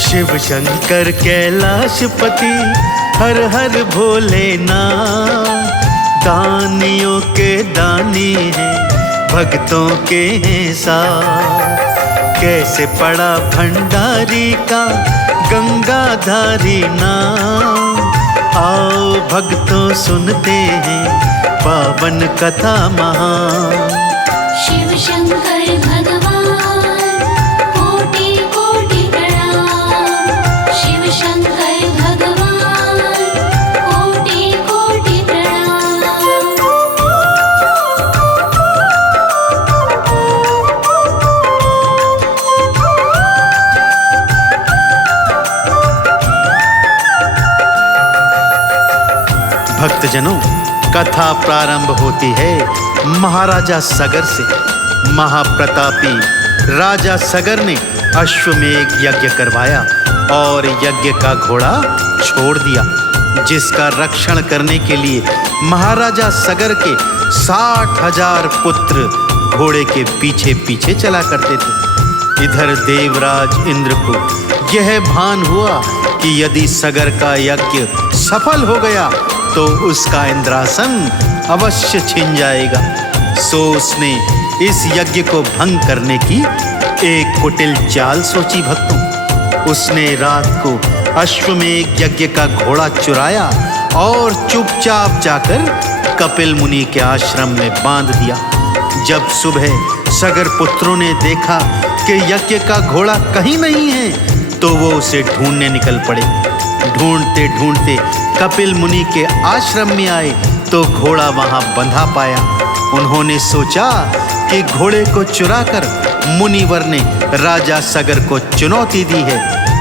शिव शंकर कैलाशपति हर हर भोलेनाथ, दानियों के दानी हैं भक्तों के हैं साथ। कैसे पड़ा भंडारी का गंगाधारी नाम, आओ भक्तों सुनते हैं पावन कथा महान। शिव शंकर भगवान कोटि कोटि प्रणाम, शिव शंकर भगवान कोटि कोटि प्रणाम। भक्तजनों, कथा प्रारंभ होती है महाराजा सगर से। महाप्रतापी राजा सगर ने अश्वमेघ यज्ञ करवाया और यज्ञ का घोड़ा छोड़ दिया, जिसका रक्षण करने के लिए महाराजा सगर के 60,000 पुत्र घोड़े के पीछे पीछे चला करते थे। इधर देवराज इंद्र को यह भान हुआ कि यदि सगर का यज्ञ सफल हो गया तो उसका इंद्रासन अवश्य छिन जाएगा। सो उसने इस यज्ञ को भंग करने की एक कुटिल चाल सोची। भक्तों, उसने रात को अश्वमेघ यज्ञ का घोड़ा चुराया और चुपचाप जाकर कपिल मुनि के आश्रम में बांध दिया। जब सुबह सगर पुत्रों ने देखा कि यज्ञ का घोड़ा कहीं नहीं है तो वो उसे ढूंढने निकल पड़े। ढूंढते ढूंढते कपिल मुनि के आश्रम में आए तो घोड़ा वहां बंधा पाया। उन्होंने सोचा कि घोड़े को चुराकर मुनिवर ने राजा सगर को चुनौती दी है।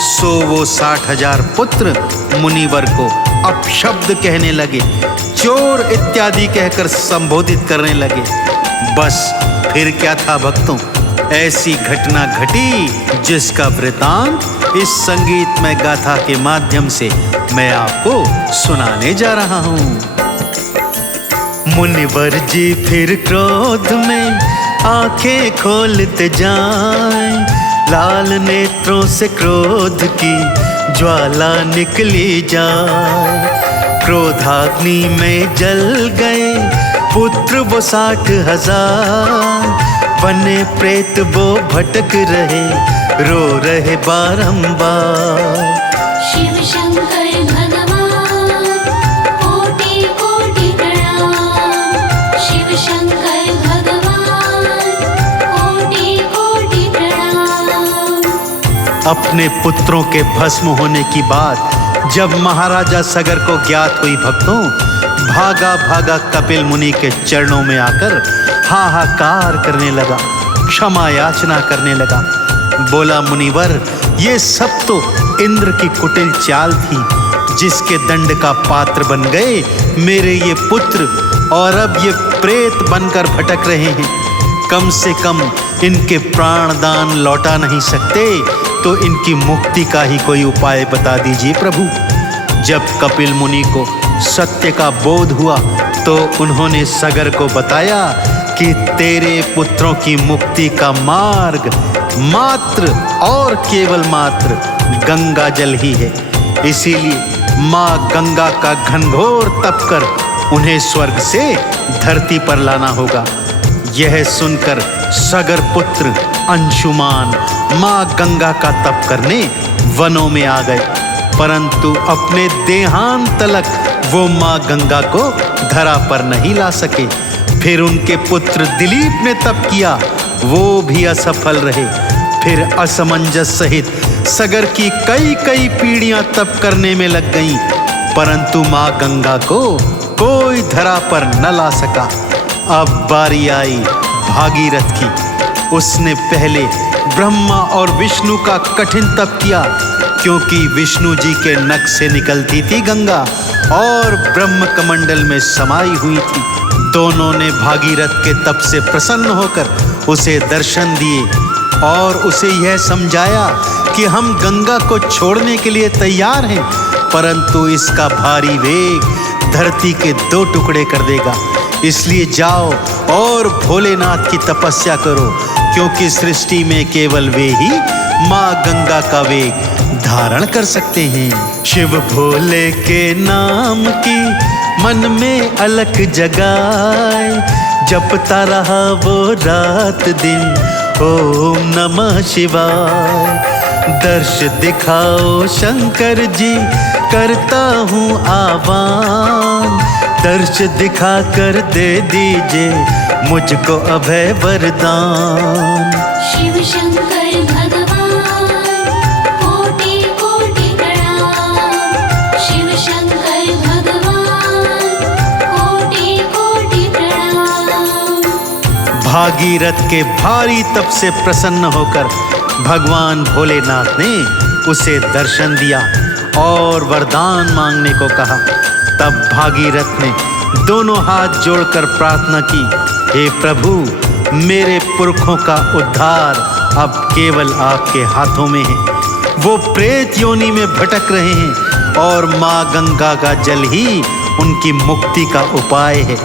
सो वो 60,000 पुत्र मुनिवर को अपशब्द कहने लगे, चोर इत्यादि कहकर संबोधित करने लगे। बस फिर क्या था भक्तों, ऐसी घटना घटी जिसका वृतांत इस संगीतमय गाथा के माध्यम से मैं आपको सुनाने जा रहा हूँ। मुनिवर जी फिर क्रोध में आंखें खोलते जाएं, लाल नेत्रों से क्रोध की ज्वाला निकली जाए। क्रोधाग्नि में जल गए पुत्र वो 60,000, बने प्रेत वो भटक रहे, रो रहे बारंबार। शिव शंकर भगवान कोटि कोटि प्रणाम, शिव शंकर भगवान कोटि कोटि प्रणाम। अपने पुत्रों के भस्म होने की बात जब महाराजा सगर को ज्ञात हुई भक्तों, भागा भागा कपिल मुनि के चरणों में आकर हाहाकार करने लगा, क्षमा याचना करने लगा। बोला, मुनिवर, ये सब तो इंद्र की कुटिल चाल थी, जिसके दंड का पात्र बन गए मेरे ये पुत्र और अब ये प्रेत बनकर भटक रहे हैं। कम से कम इनके प्राणदान लौटा नहीं सकते तो इनकी मुक्ति का ही कोई उपाय बता दीजिए प्रभु। जब कपिल मुनि को सत्य का बोध हुआ तो उन्होंने सगर को बताया कि तेरे पुत्रों की मुक्ति का मार्ग मात्र और केवल मात्र गंगा जल ही है। इसीलिए माँ गंगा का घनघोर तप कर उन्हें स्वर्ग से धरती पर लाना होगा। यह सुनकर सगर पुत्र अंशुमान माँ गंगा का तप करने वनों में आ गए, परंतु अपने देहांत तलक वो माँ गंगा को धरा पर नहीं ला सके। फिर उनके पुत्र दिलीप ने तप किया, वो भी असफल रहे। फिर असमंजस सहित सगर की कई कई पीढ़ियां तप करने में लग गईं, परंतु माँ गंगा को कोई धरा पर न ला सका। अब बारी आई भागीरथ की। उसने पहले ब्रह्मा और विष्णु का कठिन तप किया, क्योंकि विष्णु जी के नख से निकलती थी गंगा और ब्रह्म कमंडल में समाई हुई थी। दोनों ने भागीरथ के तप से प्रसन्न होकर उसे दर्शन दिए और उसे यह समझाया कि हम गंगा को छोड़ने के लिए तैयार हैं, परंतु इसका भारी वेग धरती के 2 टुकड़े कर देगा। इसलिए जाओ और भोलेनाथ की तपस्या करो, क्योंकि सृष्टि में केवल वे ही माँ गंगा का वेग धारण कर सकते हैं। शिव भोले के नाम की मन में अलख जगाए, जपता रहा वो रात दिन ओम नमः शिवाय। दर्श दिखाओ शंकर जी, करता हूँ आह्वान, दर्श दिखा कर दे दीजिए मुझको अभय वरदान। शिव शंकर भगवान कोटि कोटि प्रणाम, शिव शंकर भगवान कोटि कोटि प्रणाम। भागीरथ के भारी तप से प्रसन्न होकर भगवान भोलेनाथ ने उसे दर्शन दिया और वरदान मांगने को कहा। तब भागीरथ ने दोनों हाथ जोड़कर प्रार्थना की, हे प्रभु, मेरे पुरखों का उद्धार अब केवल आपके हाथों में है। वो प्रेत योनि में भटक रहे हैं और माँ गंगा का जल ही उनकी मुक्ति का उपाय है।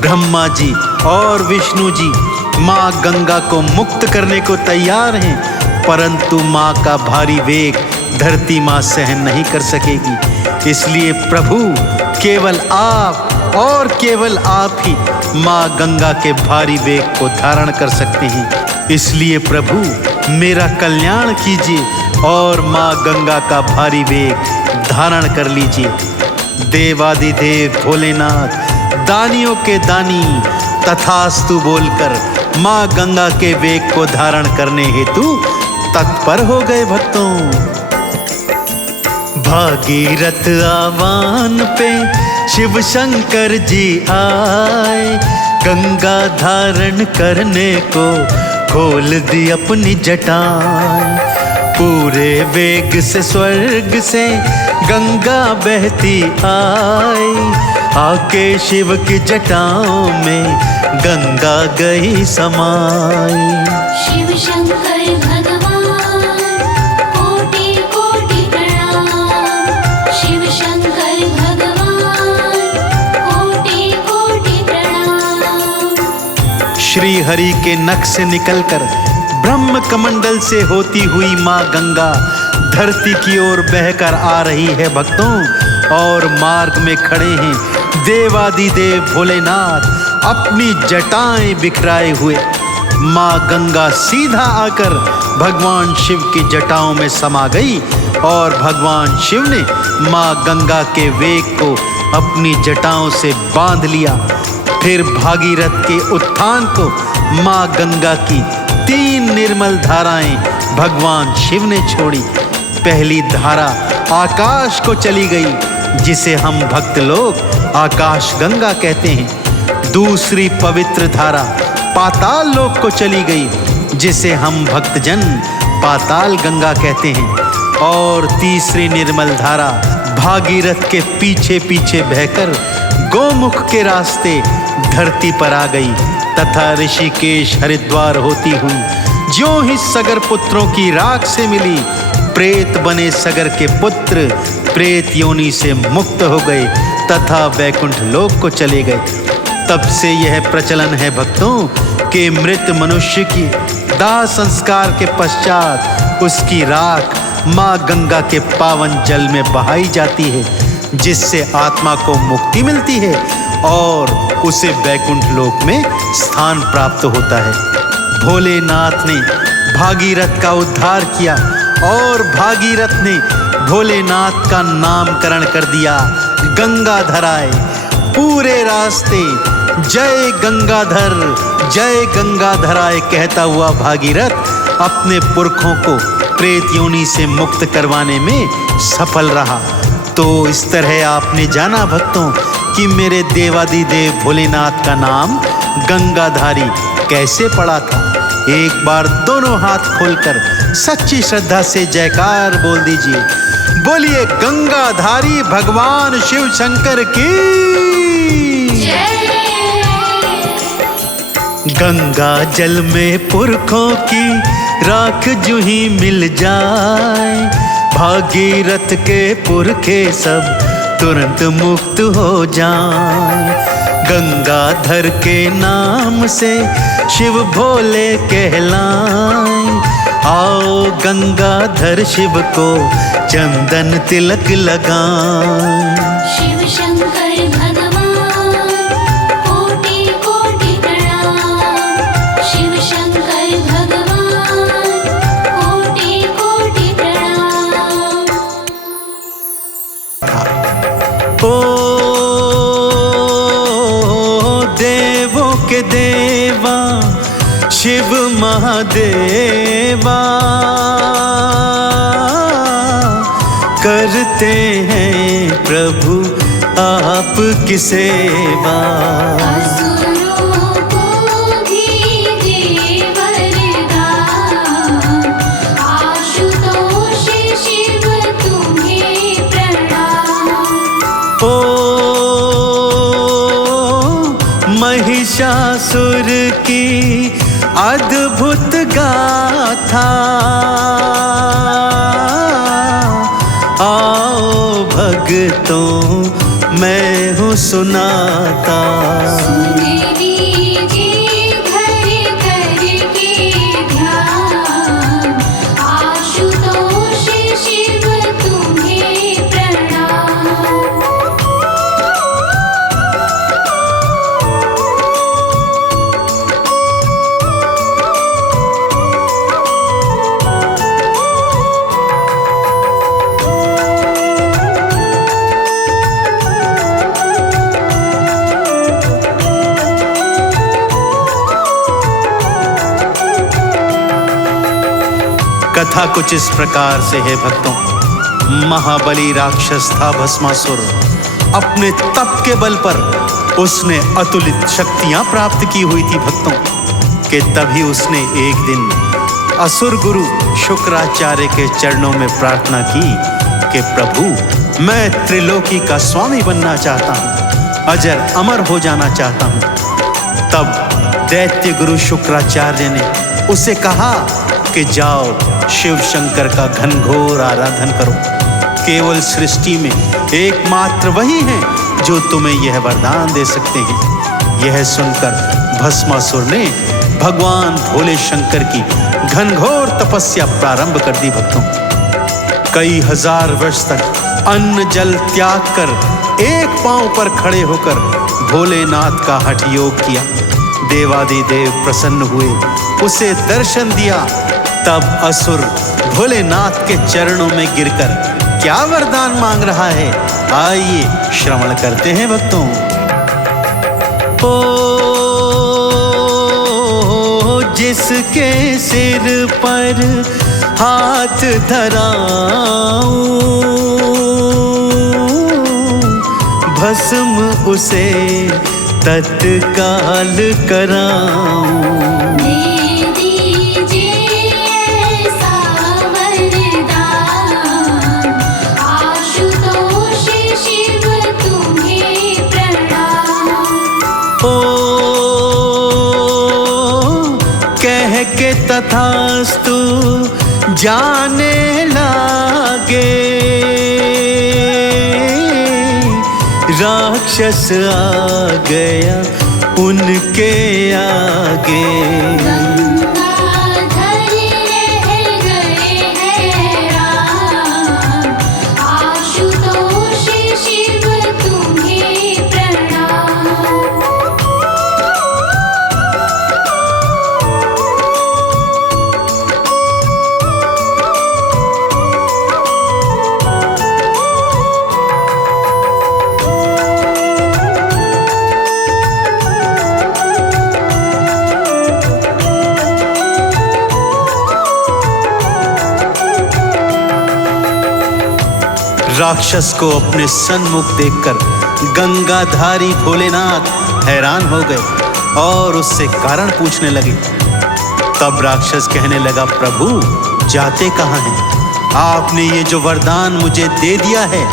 ब्रह्मा जी और विष्णु जी माँ गंगा को मुक्त करने को तैयार हैं, परंतु माँ का भारी वेग धरती माँ सहन नहीं कर सकेगी। इसलिए प्रभु, केवल आप और केवल आप ही माँ गंगा के भारी वेग को धारण कर सकते हैं। इसलिए प्रभु, मेरा कल्याण कीजिए और माँ गंगा का भारी वेग धारण कर लीजिए। देवादिदेव भोलेनाथ दानियों के दानी तथास्तु बोलकर माँ गंगा के वेग को धारण करने हेतु तत्पर हो गए भक्तों। भागीरथ आह्वान पे शिव शंकर जी आए, गंगा धारण करने को खोल दी अपनी जटाएं। पूरे वेग से स्वर्ग से गंगा बहती आई, आके शिव की जटाओं में गंगा गई समाई। शिव शंकर भगवान कोटि कोटि प्रणाम, शिव शंकर भगवान कोटि कोटि प्रणाम। श्री हरि के नख से निकलकर ब्रह्म कमंडल से होती हुई माँ गंगा धरती की ओर बहकर आ रही है भक्तों, और मार्ग में खड़े हैं देवादिदेव भोलेनाथ अपनी जटाएं बिखराए हुए। माँ गंगा सीधा आकर भगवान शिव की जटाओं में समा गई और भगवान शिव ने माँ गंगा के वेग को अपनी जटाओं से बांध लिया। फिर भागीरथ के उत्थान को माँ गंगा की 3 निर्मल धाराएं भगवान शिव ने छोड़ी। पहली धारा आकाश को चली गई, जिसे हम भक्त लोग आकाश गंगा कहते हैं। दूसरी पवित्र धारा पाताल लोक को चली गई, जिसे हम भक्तजन पाताल गंगा कहते हैं। और तीसरी निर्मल धारा भागीरथ के पीछे पीछे बहकर गोमुख के रास्ते धरती पर आ गई तथा ऋषिकेश हरिद्वार होती हुई ज्यों ही सगर पुत्रों की राख से मिली, प्रेत बने सगर के पुत्र प्रेत योनि से मुक्त हो गए तथा वैकुंठ लोक को चले गए। तब से यह प्रचलन है भक्तों कि मृत मनुष्य की दाह संस्कार के पश्चात उसकी राख माँ गंगा के पावन जल में बहाई जाती है, जिससे आत्मा को मुक्ति मिलती है और उसे वैकुंठ लोक में स्थान प्राप्त होता है। भोलेनाथ ने भागीरथ का उद्धार किया और भागीरथ ने भोलेनाथ का नामकरण कर दिया गंगाधराय। पूरे रास्ते जय गंगाधर जय गंगाधराय कहता हुआ भागीरथ अपने पुरखों को प्रेत योनि से मुक्त करवाने में सफल रहा। तो इस तरह आपने जाना भक्तों कि मेरे देवादिदेव भोलेनाथ का नाम गंगाधारी कैसे पड़ा था। एक बार दोनों हाथ खोलकर सच्ची श्रद्धा से जयकार बोल दीजिए। बोलिए गंगाधारी भगवान शिव शंकर की जय। गंगा जल में पुरखों की राख जूं ही मिल जाए, भागीरथ के पुरखे सब तुरंत मुक्त हो जाए। गंगाधर के नाम से शिव भोले कहलाए, आओ गंगाधर शिव को चंदन तिलक लगाएं। शिव शंकर भगवान कोटि कोटि प्रणाम। शिव शंकर भगवान कोटि कोटि प्रणाम। ओ देवों के देवा शिव महादेवा, करते हैं प्रभु आपकी सेवा। असुरों को भी दे वरदान। आशुतोष शिव तुम्हें प्रणाम। ओ महिषासुर की अद्भुत गाथा, आओ भक्तों मैं हूँ सुनाता। सुन लीजिए घर करके ध्यान। आशुतोष शिव तुम्हें प्रणाम। कथा कुछ इस प्रकार से है भक्तों। महाबली राक्षस था भस्मासुर। अपने तप के बल पर उसने अतुलित शक्तियां प्राप्त की हुई थी भक्तों, कि तभी उसने एक दिन असुर गुरु शुक्राचार्य के चरणों में प्रार्थना की कि प्रभु मैं त्रिलोकी का स्वामी बनना चाहता हूं, अजर अमर हो जाना चाहता हूं। तब दैत्य गुरु शुक्राचार्य ने उसे कहा कि जाओ शिव शंकर का घनघोर आराधन करो। केवल सृष्टि में एकमात्र वही हैं जो तुम्हें यह वरदान दे सकते हैं। यह सुनकर भस्मासुर ने भगवान भोले शंकर की घनघोर तपस्या प्रारंभ कर दी भक्तों। कई हजार वर्ष तक अन्न जल त्याग कर एक पांव पर खड़े होकर भोलेनाथ का हठ योग किया। देवादिदेव प्रसन्न हुए, उसे दर्शन दिया। तब असुर भोलेनाथ के चरणों में गिरकर क्या वरदान मांग रहा है, आइए श्रवण करते हैं भक्तों। ओ जिसके सिर पर हाथ धराऊं, भस्म उसे तत्काल कराऊं। के तथास्तु जाने लागे, राक्षस आ गया उनके आगे। राक्षस को अपने सन्मुख देखकर गंगाधारी भोलेनाथ हैरान हो गए और उससे कारण पूछने लगे। तब राक्षस कहने लगा, प्रभु जाते कहाँ हैं? आपने ये जो वरदान मुझे दे दिया है,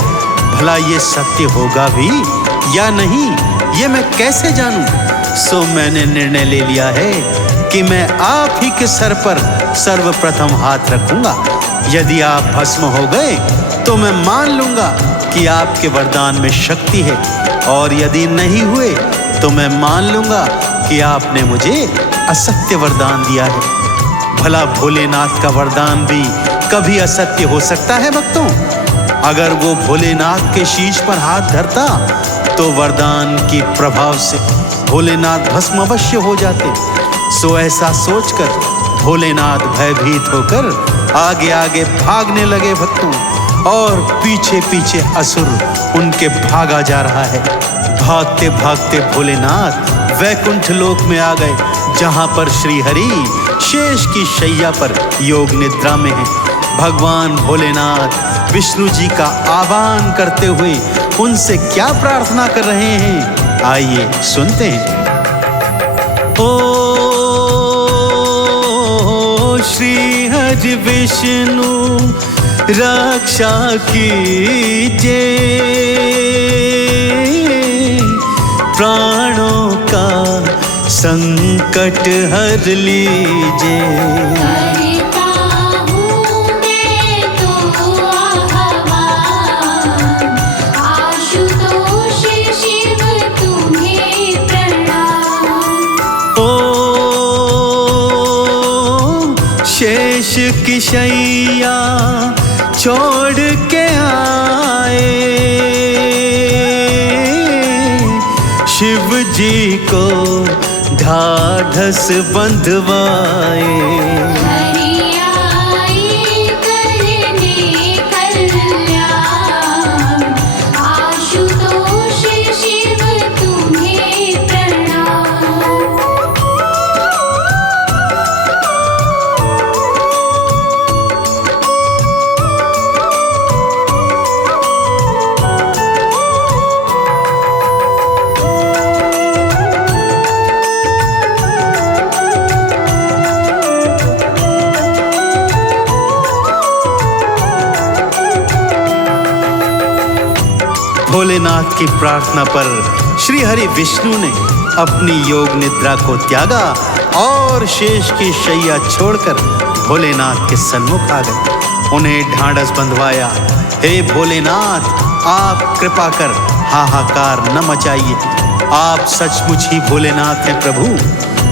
भला ये सत्य होगा भी या नहीं, ये मैं कैसे जानूं? सो मैंने निर्णय ले लिया है कि मैं आप ही के सर पर सर्वप्रथम हाथ रखूंगा। यदि आप भस्म हो गए तो मैं मान लूंगा कि आपके वरदान में शक्ति है, और यदि नहीं हुए तो मैं मान लूंगा कि आपने मुझे असत्य वरदान दिया है। भला भोलेनाथ का वरदान भी कभी असत्य हो सकता है भक्तों? अगर वो भोलेनाथ के शीश पर हाथ धरता तो वरदान के प्रभाव से भोलेनाथ भस्म अवश्य हो जाते। सो ऐसा सोचकर भोलेनाथ भयभीत होकर आगे आगे भागने लगे भक्तों, और पीछे पीछे असुर उनके भागा जा रहा है। भागते भागते भोलेनाथ वैकुंठ लोक में आ गए, जहां पर श्री हरि शेष की शैया पर योग निद्रा में है। भगवान भोलेनाथ विष्णु जी का आह्वान करते हुए उनसे क्या प्रार्थना कर रहे हैं, आइए सुनते हैं। ओ श्री हरि विष्णु रक्षा कीजिए, प्राणों का संकट हर लीजिए। करता हूँ मैं तो आह्वान, आशुतोष शिव तुम्हें प्रणाम। शेष की शैया छोड़ के आए, शिव जी को ढाढ़स बंधवाए। हरियाई करने कल्याण, आशुतोष शिव तुम्हें प्रणाम। भोलेनाथ की प्रार्थना पर श्री हरि विष्णु ने अपनी योग निद्रा को त्यागा और शेष की शैया छोड़कर भोलेनाथ के सन्मुख आ गए। उन्हें ढांढस बंधवाया। हे भोलेनाथ, आप कृपा कर हाहाकार न मचाइए। आप सचमुच ही भोलेनाथ हैं प्रभु।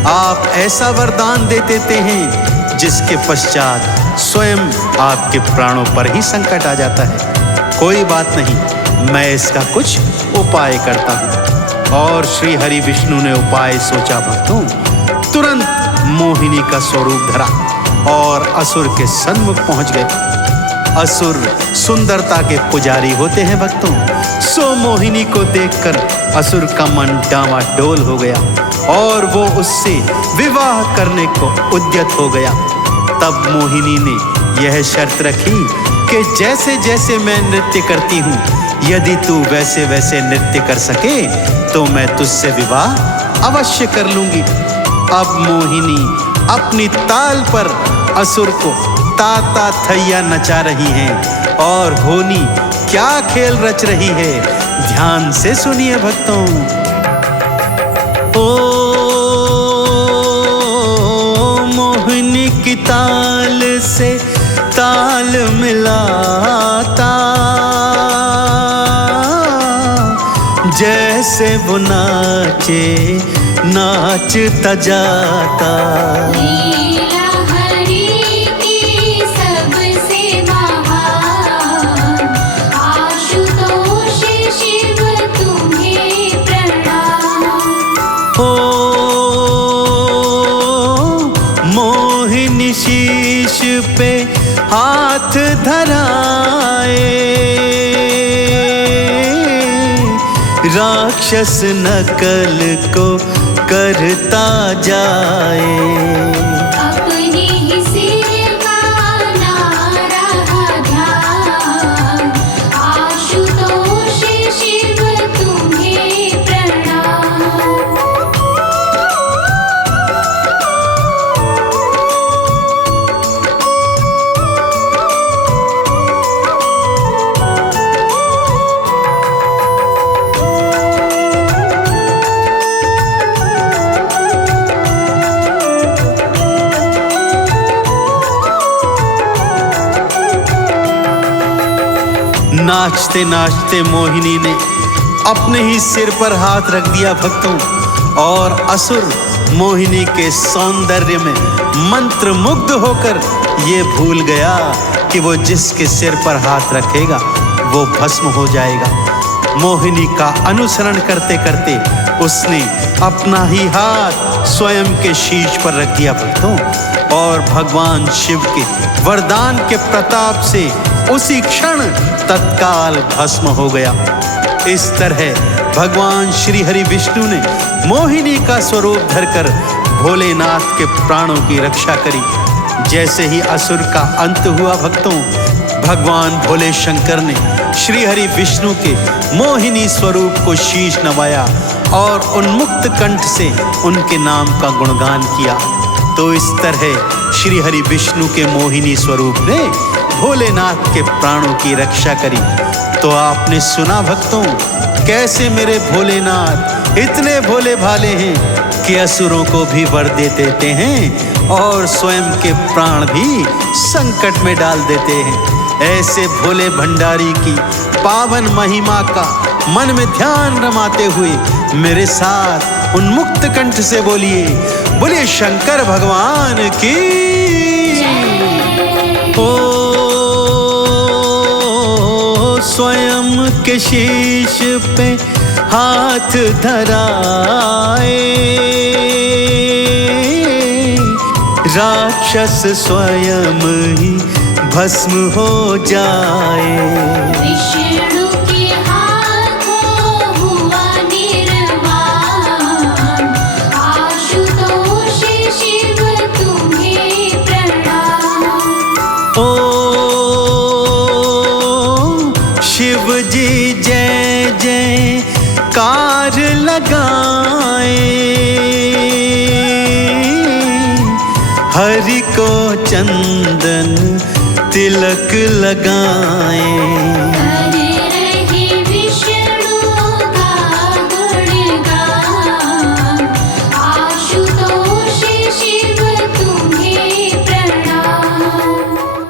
आप ऐसा वरदान दे देते हैं जिसके पश्चात स्वयं आपके प्राणों पर ही संकट आ जाता है। कोई बात नहीं, मैं इसका कुछ उपाय करता हूँ। और श्री हरि विष्णु ने उपाय सोचा भक्तों। तुरंत मोहिनी का स्वरूप धरा और असुर के सन्मुख पहुंच गए। असुर सुंदरता के पुजारी होते हैं भक्तों। सो मोहिनी को देखकर असुर का मन डामाडोल हो गया और वो उससे विवाह करने को उद्यत हो गया। तब मोहिनी ने यह शर्त रखी कि जैसे जैसे मैं नृत्य करती हूँ, यदि तू वैसे वैसे नृत्य कर सके तो मैं तुझसे विवाह अवश्य कर लूंगी। अब मोहिनी अपनी ताल पर असुर को ताता थैया नचा रही हैं और होनी क्या खेल रच रही है, ध्यान से सुनिए भक्तों। ओ मोहिनी की ताल से ताल मिलाता, जैसे वो नाचे नाचता जाता। लीला हरि की सबसे महान, आशुतोष शिव तुम्हें प्रणाम। ओ मोहिनी शीश पे हाथ धराए, राक्षस नकल को करता जाए। अपने ही सिर का नारा ध्यान, आशुतोष शिव तुम्हें प्रणाम। नाचते नाचते मोहिनी ने अपने ही सिर पर हाथ रख दिया भक्तों, और असुर मोहिनी के सौंदर्य में मंत्रमुग्ध होकर ये भूल गया कि वो जिसके सिर पर हाथ रखेगा वो भस्म हो जाएगा। मोहिनी का अनुसरण करते करते उसने अपना ही हाथ स्वयं के शीश पर रख दिया भक्तों, और भगवान शिव के वरदान के प्रताप से उसी क्षण तत्काल भस्म हो गया। इस तरह भगवान श्री हरि विष्णु ने मोहिनी का स्वरूप धरकर भोलेनाथ के प्राणों की रक्षा करी। जैसे ही असुर का अंत हुआ भक्तों, भगवान भोले शंकर ने श्री हरि विष्णु के मोहिनी स्वरूप को शीश नवाया और उन्मुक्त कंठ से उनके नाम का गुणगान किया। तो इस तरह श्री हरि विष्णु के मोहिनी स्वरूप ने भोलेनाथ के प्राणों की रक्षा करी। तो आपने सुना भक्तों, कैसे मेरे भोलेनाथ इतने भोले भाले हैं कि असुरों को भी वर दे देते हैं और स्वयं के प्राण भी संकट में डाल देते हैं। ऐसे भोले भंडारी की पावन महिमा का मन में ध्यान रमाते हुए मेरे साथ उन्मुक्त कंठ से बोलिए, बोलिए शंकर भगवान की। ओ स्वयं के शीश पे हाथ धराए, राक्षस स्वयं ही भस्म हो जाए। विष्णु के हाथों हुआ निर्वाण, आशुतोष शिव तुम्हें प्रणाम। ओ शिव जी जय जय कार लगाए, हरि को चंदन तिलक लगाए।